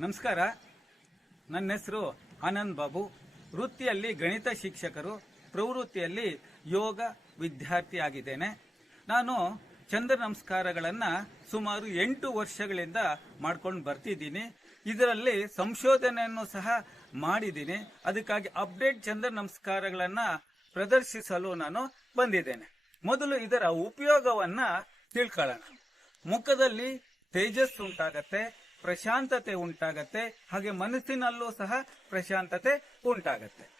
ನಮಸ್ಕಾರ. ನನ್ನ ಹೆಸರು ಆನಂದ್ ಬಾಬು. ವೃತ್ತಿಯಲ್ಲಿ ಗಣಿತ ಶಿಕ್ಷಕರು, ಪ್ರವೃತ್ತಿಯಲ್ಲಿ ಯೋಗ ವಿದ್ಯಾರ್ಥಿ ಆಗಿದ್ದೇನೆ ನಾನು ಚಂದ್ರ ನಮಸ್ಕಾರಗಳನ್ನು ಸುಮಾರು ಎಂಟು ವರ್ಷಗಳಿಂದ ಮಾಡ್ಕೊಂಡು ಬರ್ತಿದ್ದೀನಿ. ಇದರಲ್ಲಿ ಸಂಶೋಧನೆಯನ್ನು ಸಹ ಮಾಡಿದ್ದೀನಿ. ಅದಕ್ಕಾಗಿ ಅಪ್ಡೇಟ್ ಚಂದ್ರ ನಮಸ್ಕಾರಗಳನ್ನು ಪ್ರದರ್ಶಿಸಲು ನಾನು ಬಂದಿದ್ದೇನೆ. ಮೊದಲು ಇದರ ಉಪಯೋಗವನ್ನ ತಿಳ್ಕೊಳ್ಳೋಣ. ಮುಖದಲ್ಲಿ ತೇಜಸ್ಸು ಉಂಟಾಗತ್ತೆ ಪ್ರಶಾಂತತೆ ಉಂಟಾಗತ್ತೆ, ಹಾಗೆ ಮನಸ್ಸಿನಲ್ಲೂ ಸಹ ಪ್ರಶಾಂತತೆ ಉಂಟಾಗತ್ತೆ.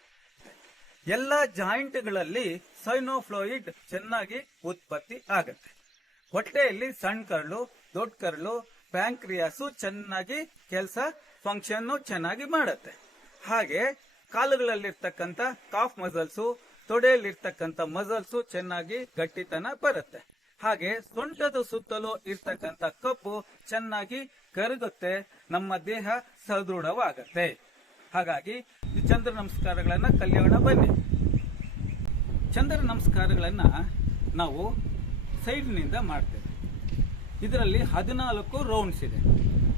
ಎಲ್ಲ ಜಾಯಿಂಟ್ಗಳಲ್ಲಿ ಸೈನೋಫ್ಲೋಯಿಡ್ ಚೆನ್ನಾಗಿ ಉತ್ಪತ್ತಿ ಆಗತ್ತೆ. ಹೊಟ್ಟೆಯಲ್ಲಿ ಸಣ್ಣ ಕರಳು, ದೊಡ್ಡ ಕರಳು, ಪ್ಯಾಂಕ್ರಿಯಾಸು ಚೆನ್ನಾಗಿ ಕೆಲಸ ಫಂಕ್ಷನ್ ಚೆನ್ನಾಗಿ ಮಾಡುತ್ತೆ. ಹಾಗೆ ಕಾಲುಗಳಲ್ಲಿರ್ತಕ್ಕಂಥ ಕಾಫ್ ಮಸಲ್ಸು, ತೊಡೆಯಲ್ಲಿರ್ತಕ್ಕಂಥ ಮಸಲ್ಸು ಚೆನ್ನಾಗಿ ಗಟ್ಟಿತನ ಬರುತ್ತೆ. ಹಾಗೆ ಸೊಂಟದ ಸುತ್ತಲೂ ಇರ್ತಕ್ಕಂಥ ಕಬ್ಬು ಚೆನ್ನಾಗಿ ಕರಗುತ್ತೆ, ನಮ್ಮ ದೇಹ ಸದೃಢವಾಗತ್ತೆ. ಹಾಗಾಗಿ ಚಂದ್ರ ನಮಸ್ಕಾರಗಳನ್ನ ಕಲಿಯೋಣ ಬನ್ನಿ. ಚಂದ್ರ ನಮಸ್ಕಾರಗಳನ್ನ ನಾವು ಸೈಡ್ನಿಂದ ಮಾಡ್ತೇವೆ. ಇದರಲ್ಲಿ ಹದಿನಾಲ್ಕು ರೌಂಡ್ಸ್ ಇದೆ.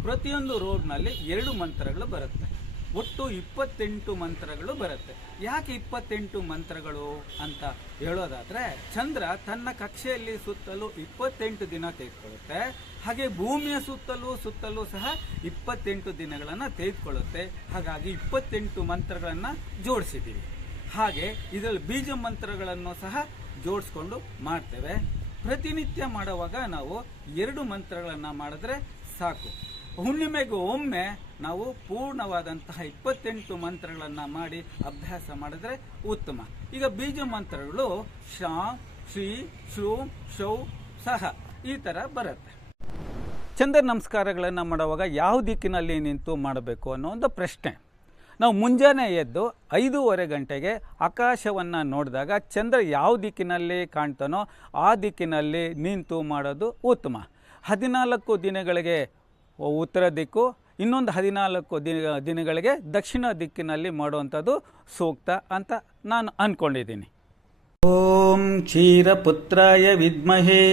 ಪ್ರತಿಯೊಂದು ರೌಂಡ್ನಲ್ಲಿ ಎರಡು ಮಂತ್ರಗಳು ಬರುತ್ತೆ. ಒಟ್ಟು ಇಪ್ಪತ್ತೆಂಟು ಮಂತ್ರಗಳು ಬರುತ್ತೆ. ಯಾಕೆ ಇಪ್ಪತ್ತೆಂಟು ಮಂತ್ರಗಳು ಅಂತ ಹೇಳೋದಾದ್ರೆ, ಚಂದ್ರ ತನ್ನ ಕಕ್ಷೆಯಲ್ಲಿ ಸುತ್ತಲೂ ಇಪ್ಪತ್ತೆಂಟು ದಿನ ತೆಗೆದುಕೊಳ್ಳುತ್ತೆ. ಹಾಗೆ ಭೂಮಿಯ ಸುತ್ತಲೂ ಸುತ್ತಲೂ ಸಹ ಇಪ್ಪತ್ತೆಂಟು ದಿನಗಳನ್ನು ತೆಗೆದುಕೊಳ್ಳುತ್ತೆ. ಹಾಗಾಗಿ ಇಪ್ಪತ್ತೆಂಟು ಮಂತ್ರಗಳನ್ನು ಜೋಡಿಸಿದ್ದೀವಿ. ಹಾಗೆ ಇದರಲ್ಲಿ ಬೀಜ ಮಂತ್ರಗಳನ್ನು ಸಹ ಜೋಡಿಸ್ಕೊಂಡು ಮಾಡ್ತೇವೆ. ಪ್ರತಿನಿತ್ಯ ಮಾಡುವಾಗ ನಾವು ಎರಡು ಮಂತ್ರಗಳನ್ನು ಮಾಡಿದ್ರೆ ಸಾಕು. ಹುಣ್ಣಿಮೆಗೂ ಒಮ್ಮೆ ನಾವು ಪೂರ್ಣವಾದಂತಹ ಇಪ್ಪತ್ತೆಂಟು ಮಂತ್ರಗಳನ್ನು ಮಾಡಿ ಅಭ್ಯಾಸ ಮಾಡಿದ್ರೆ ಉತ್ತಮ. ಈಗ ಬೀಜ ಮಂತ್ರಗಳು ಶಾ, ಶ್ರೀ, ಶೂ, ಶೌ, ಸಹ ಈ ಥರ ಬರುತ್ತೆ. ಚಂದ್ರ ನಮಸ್ಕಾರಗಳನ್ನು ಮಾಡುವಾಗ ಯಾವ ದಿಕ್ಕಿನಲ್ಲಿ ನಿಂತು ಮಾಡಬೇಕು ಅನ್ನೋ ಒಂದು ಪ್ರಶ್ನೆ. ನಾವು ಮುಂಜಾನೆ ಎದ್ದು ಐದೂವರೆ ಗಂಟೆಗೆ ಆಕಾಶವನ್ನು ನೋಡಿದಾಗ ಚಂದ್ರ ಯಾವ ದಿಕ್ಕಿನಲ್ಲಿ ಕಾಣ್ತಾನೋ ಆ ದಿಕ್ಕಿನಲ್ಲಿ ನಿಂತು ಮಾಡೋದು ಉತ್ತಮ. ಹದಿನಾಲ್ಕು ದಿನಗಳಿಗೆ ಉತ್ತರ ದಿಕ್ಕು ಇನ್ನೊಂದು ಹದಿನಾಲ್ಕು ದಿನ ದಿನಗಳಿಗೆ ದಕ್ಷಿಣ ದಿಕ್ಕಿನಲ್ಲಿ ಮಾಡುವಂಥದ್ದು ಸೂಕ್ತ ಅಂತ ನಾನು ಅಂದ್ಕೊಂಡಿದ್ದೀನಿ ಓಂ ಕ್ಷೀರಪುತ್ರಾಯ ವಿದ್ಮಹೇ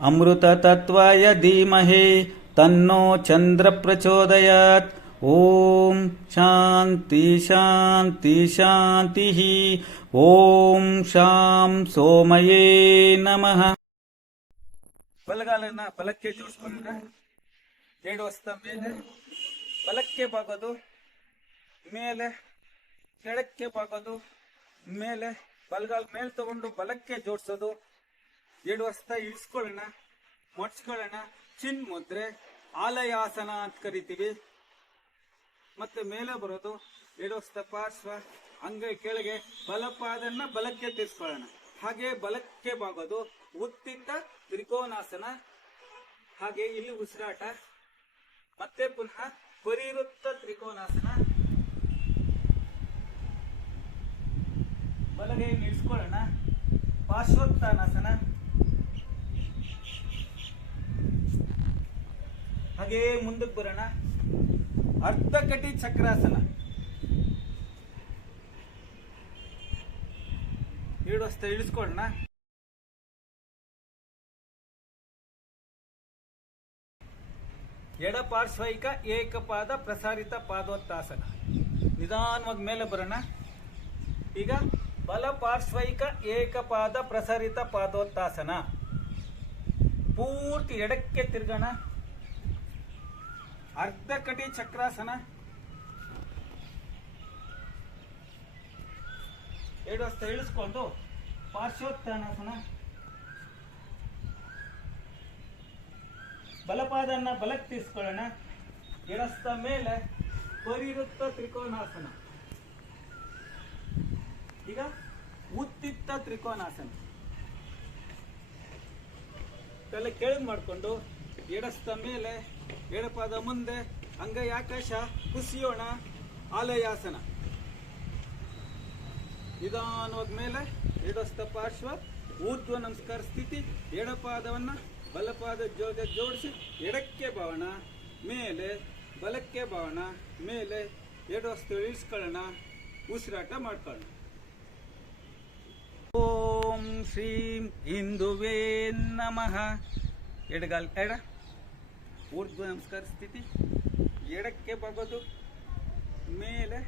ಅಮೃತ ತತ್ವಾಯ ಧೀಮಹೇ ತನ್ನೋ ಚಂದ್ರ ಪ್ರಚೋದಯಾತ್. ಓಂ ಶಾಂತಿ ಶಾಂತಿ ಶಾಂತಿ ಓಂ ಶಾಂ ಸೋಮಯೇ ನಮಃ. ಬಲಗಾಲನ್ನ ಬಲಕ್ಕೆ ಜೋಡಿಸ್ಕೊಂಡ್ರೆ ಎರಡು ಹೊಸ್ತ ಮೇಲೆ ಬಲಕ್ಕೆ ಬಾಗೋದು, ಮೇಲೆ ಕೆಳಕ್ಕೆ ಬಾಗೋದು, ಮೇಲೆ ಬಲಗಾಲ ಮೇಲೆ ತಗೊಂಡು ಬಲಕ್ಕೆ ಜೋಡಿಸೋದು. ಎರಡು ಹೊಸ್ತ ಇಳಿಸ್ಕೊಳ್ಳೋಣ ಮಡ್ಚ್ಕೊಳ್ಳೋಣ ಚಿನ್ ಮುದ್ರೆ ಆಲಯಾಸನ ಅಂತ ಕರಿತೀವಿ. ಮತ್ತೆ ಮೇಲೆ ಬರೋದು, ಎರಡು ಹೊಸ್ತ ಪಾರ್ಶ್ವ ಅಂಗೈ ಕೆಳಗೆ ಬಲಪಾದನ್ನ ಬಲಕ್ಕೆ ತಿರ್ಸ್ಕೊಳ್ಳೋಣ ಹಾಗೆ ಬಲಕ್ಕೆ ಬಾಗೋದು, ಉತ್ತಿತ್ತ ತ್ರಿಕೋನಾಸನ, ಹಾಗೆ ಇಲ್ಲಿ ಉಸಿರಾಟ. ಮತ್ತೆ ಪುನಃ ಪರಿವೃತ್ತ ತ್ರಿಕೋನಾಸನ. ಬಲಗೈ ನಿಲ್ಸ್ಕೊಳ್ಳೋಣ. ಪಾರ್ಶ್ವೋತ್ಥಾನಾಸನ. ಹಾಗೆ ಮುಂದಕ್ಕೆ ಬರೋಣ. ಅರ್ಧಕಟಿ ಚಕ್ರಾಸನ. ಇಡೋಸ್ತ ಇಳಿಸ್ಕೊಳ್ಳೋಣ. ಎಡಪಾರ್ಶ್ವೈಕ ಏಕಪಾದ ಪ್ರಸಾರಿತ ಪಾದೋತ್ತಾಸನ. ನಿಧಾನವಾಗಿ ಮೇಲೆ ಬರೋಣ. ಈಗ ಬಲ ಪಾರ್ಶ್ವೈಕ ಏಕಪಾದ ಪ್ರಸರಿತ ಪಾದೋತ್ತಾಸನ. ಪೂರ್ತಿ ಎಡಕ್ಕೆ ತಿರ್ಗೋಣ. ಅರ್ಧ ಕಟಿ ಚಕ್ರಾಸನ. ಎರಡು ಹಸ್ತ ಇಳಿಸ್ಕೊಂಡು ಪಾರ್ಶ್ವೋತ್ಥಾನಾಸನ. ಬಲಪಾದನ್ನ ಬಲಕ್ಕೆ ತೀರ್ಸ್ಕೊಳ್ಳೋಣ. ಎಡಸ್ತ ಮೇಲೆ ಪರಿವೃತ್ತ ತ್ರಿಕೋನಾಸನ. ಈಗ ಉತ್ತಿತ್ತ ತ್ರಿಕೋನಾಸನ. ತಲೆ ಕೆಳಗೆ ಮಾಡಿಕೊಂಡು ಎಡಸ್ತ ಮೇಲೆ ಎಡಪಾದ ಮುಂದೆ ಅಂಗೈ ಆಕಾಶ ಕುಸಿಯೋಣ, ಆಲಯಾಸನ. ನಿಧಾನವಾದ ಮೇಲೆ ಎಡಸ್ತ ಪಾರ್ಶ್ವ, ಊರ್ಧ್ವ ನಮಸ್ಕಾರ ಸ್ಥಿತಿ, ಎಡಪಾದವನ್ನ ಬಲಪಾದ ಜೋಗ ಜೋಡಿಸಿ ಎಡಕ್ಕೆ ಬಾವಣ, ಮೇಲೆ ಬಲಕ್ಕೆ ಬಾವಣ, ಮೇಲೆ ಎರಡು ವಸ್ತು ಇಳಿಸ್ಕೊಳ್ಳೋಣ, ಉಸಿರಾಟ ಮಾಡ್ಕೊಳ್ಳೋಣ. ಓಂ ಶ್ರೀಂ ಹಿಂದುವೇ ನಮಃ. ಎಡಗಾಲ್ ಎಡ. ಊರ್ಧ್ವ ನಮಸ್ಕಾರ ಸ್ಥಿತಿ. ಎಡಕ್ಕೆ ಬಗೋದು, ಮೇಲೆ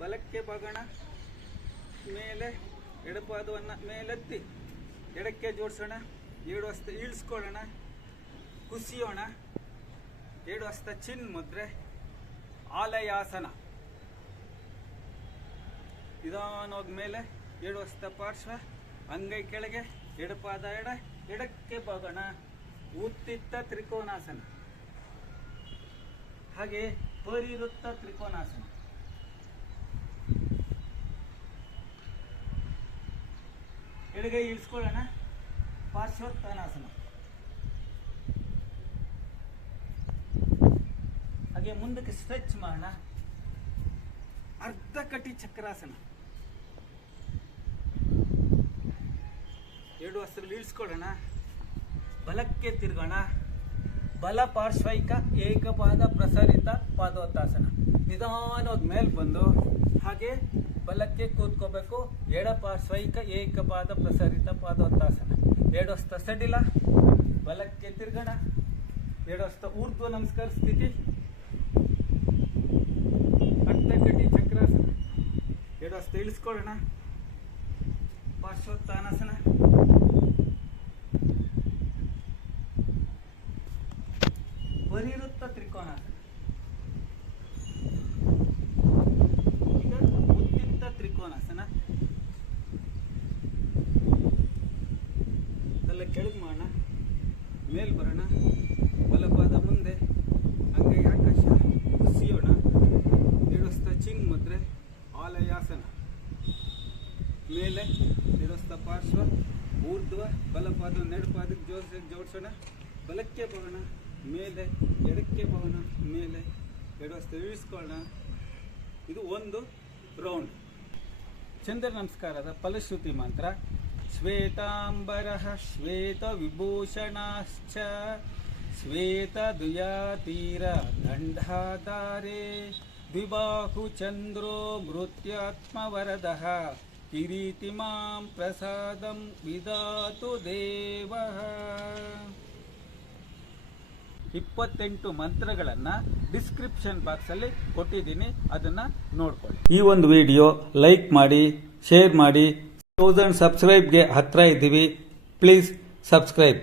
ಬಲಕ್ಕೆ ಬಗೋಣ, ಮೇಲೆ ಎಡಪಾದವನ್ನು ಮೇಲೆತ್ತಿ ಎಡಕ್ಕೆ ಜೋಡಿಸೋಣ. ಎರಡು ಹಸ್ತ ಇಳಿಸ್ಕೊಳ್ಳೋಣ, ಕುಸಿಯೋಣ. ಎರಡು ಹಸ್ತ ಚಿನ್ ಮುದ್ರೆ, ಆಲಯಾಸನ. ಇದಾನೋದ ಮೇಲೆ ಎರಡು ಹಸ್ತ ಪಾರ್ಶ್ವ, ಅಂಗೈ ಕೆಳಗೆ ಎಡಪಾದ ಎಡ ಎಡಕ್ಕೆ ಬಗೋಣ ಉತ್ತಿತ್ತ ತ್ರಿಕೋನಾಸನ. ಹಾಗೆ ಪರಿವೃತ್ತ ತ್ರಿಕೋನಾಸನ. ಎಡಗೈ ಇಳಿಸ್ಕೊಳ್ಳೋಣ. ಪಾರ್ಶ್ವೋತ್ಥಾನಾಸನ ಹಾಗೆ ಮುಂದಕ್ಕೆ ಸ್ಟ್ರೆಚ್ ಮಾಡೋಣ. ಅರ್ಧ ಕಟಿ ಚಕ್ರಾಸನ. ಎರಡು ಹಸಿರು ಇಳಿಸ್ಕೊಳ್ಳೋಣ. ಬಲಕ್ಕೆ ತಿರುಗೋಣ. ಬಲ ಪಾರ್ಶ್ವೈಕ ಏಕಪಾದ ಪ್ರಸರಿತ ಪಾದೋತ್ತಾಸನ ನಿಧಾನವಾಗಿ ಮೇಲೆ ಬಂದು, ಹಾಗೆ ಬಲಕ್ಕೆ ಕೂತ್ಕೋಬೇಕು. ಎಡ ಪಾರ್ಶ್ವೈಕ ಏಕಪಾದ ಪ್ರಸರಿತ ಪಾದೋತ್ತಾಸನ ಎರಡು ಹಸ್ತ ಸಡಿಲ, ಬಲಕ್ಕೆ ತಿರ್ಗಣ, ಎರಡು ಹೊಸ್ತ ಊರ್ಧ್ವ ನಮಸ್ಕಾರ ಸ್ಥಿತಿ. ಅಡ್ಡಗಡ್ಡಿ ಚಕ್ರಾಸನ ಎರಡು ಹಸ್ತ ಇಳಿಸ್ಕೊಳ್ಳೋಣ ಪಾರ್ಶ್ವೋತ್ಥಾನಾಸನ ಪರಿವೃತ್ತ ತ್ರಿಕೋನಾಸನ ಈಗ ಉತ್ತಿತ್ತ ತ್ರಿಕೋನಾಸನ ತಲೆ ಕೆಳಗೆ ಮಾಡೋಣ ಮೇಲ್ ಬರೋಣ ಬಲಪಾದ ಮುಂದೆ ಅಂಗೈ ಆಕಾಶ ಕುಸಿಯೋಣ ನಿರಸ್ತ ಚಿನ್ ಮುದ್ರೆ ಆಲಯಾಸನ ಮೇಲೆ ನಿರಸ್ತ ಪಾರ್ಶ್ವ ಊರ್ಧ್ವ ಬಲಪಾದ ನಡುಪಾದಕ್ಕೆ ಜೋಡಿಸ ಜೋಡಿಸೋಣ ಬಲಕ್ಕೆ ಬರೋಣ ಮೇಲೆ ಎಡಕ್ಕೆ ಬರೋಣ ಮೇಲೆ ಎಡವಸ್ತ ಇಳಿಸ್ಕೊಳ್ಳೋಣ. ಇದು ಒಂದು ರೌಂಡ್ ಚಂದ್ರ ನಮಸ್ಕಾರದ ಫಲಶ್ರುತಿ ಮಂತ್ರ. ಶ್ವೇತಾಂಬರ ಶ್ವೇತ ವಿಭೂಷಣಾಶ್ಚ, ಶ್ವೇತ ದುಯಾತೀರ ದಂಡಾಧಾರೆ ದ್ವಿಬಾಹು ಚಂದ್ರೋ ಕಿರೀತಿ ಮಾಂ ಪ್ರಸಾದಂ ವಿದಾತು ದೇವ. ಇಪ್ಪತ್ತೆಂಟು ಮಂತ್ರಗಳನ್ನು ಡಿಸ್ಕ್ರಿಪ್ಷನ್ ಬಾಕ್ಸ್ ಅಲ್ಲಿ ಕೊಟ್ಟಿದ್ದೀನಿ, ಅದನ್ನ ನೋಡ್ಕೊಳ್ಳಿ. ಈ ಒಂದು ವಿಡಿಯೋ ಲೈಕ್ ಮಾಡಿ, ಶೇರ್ ಮಾಡಿ ತೌಸಂಡ್ ಸಬ್ಸ್ಕ್ರೈಬ್ಗೆ ಹತ್ರ ಇದ್ದೀವಿ ಪ್ಲೀಸ್ ಸಬ್ಸ್ಕ್ರೈಬ್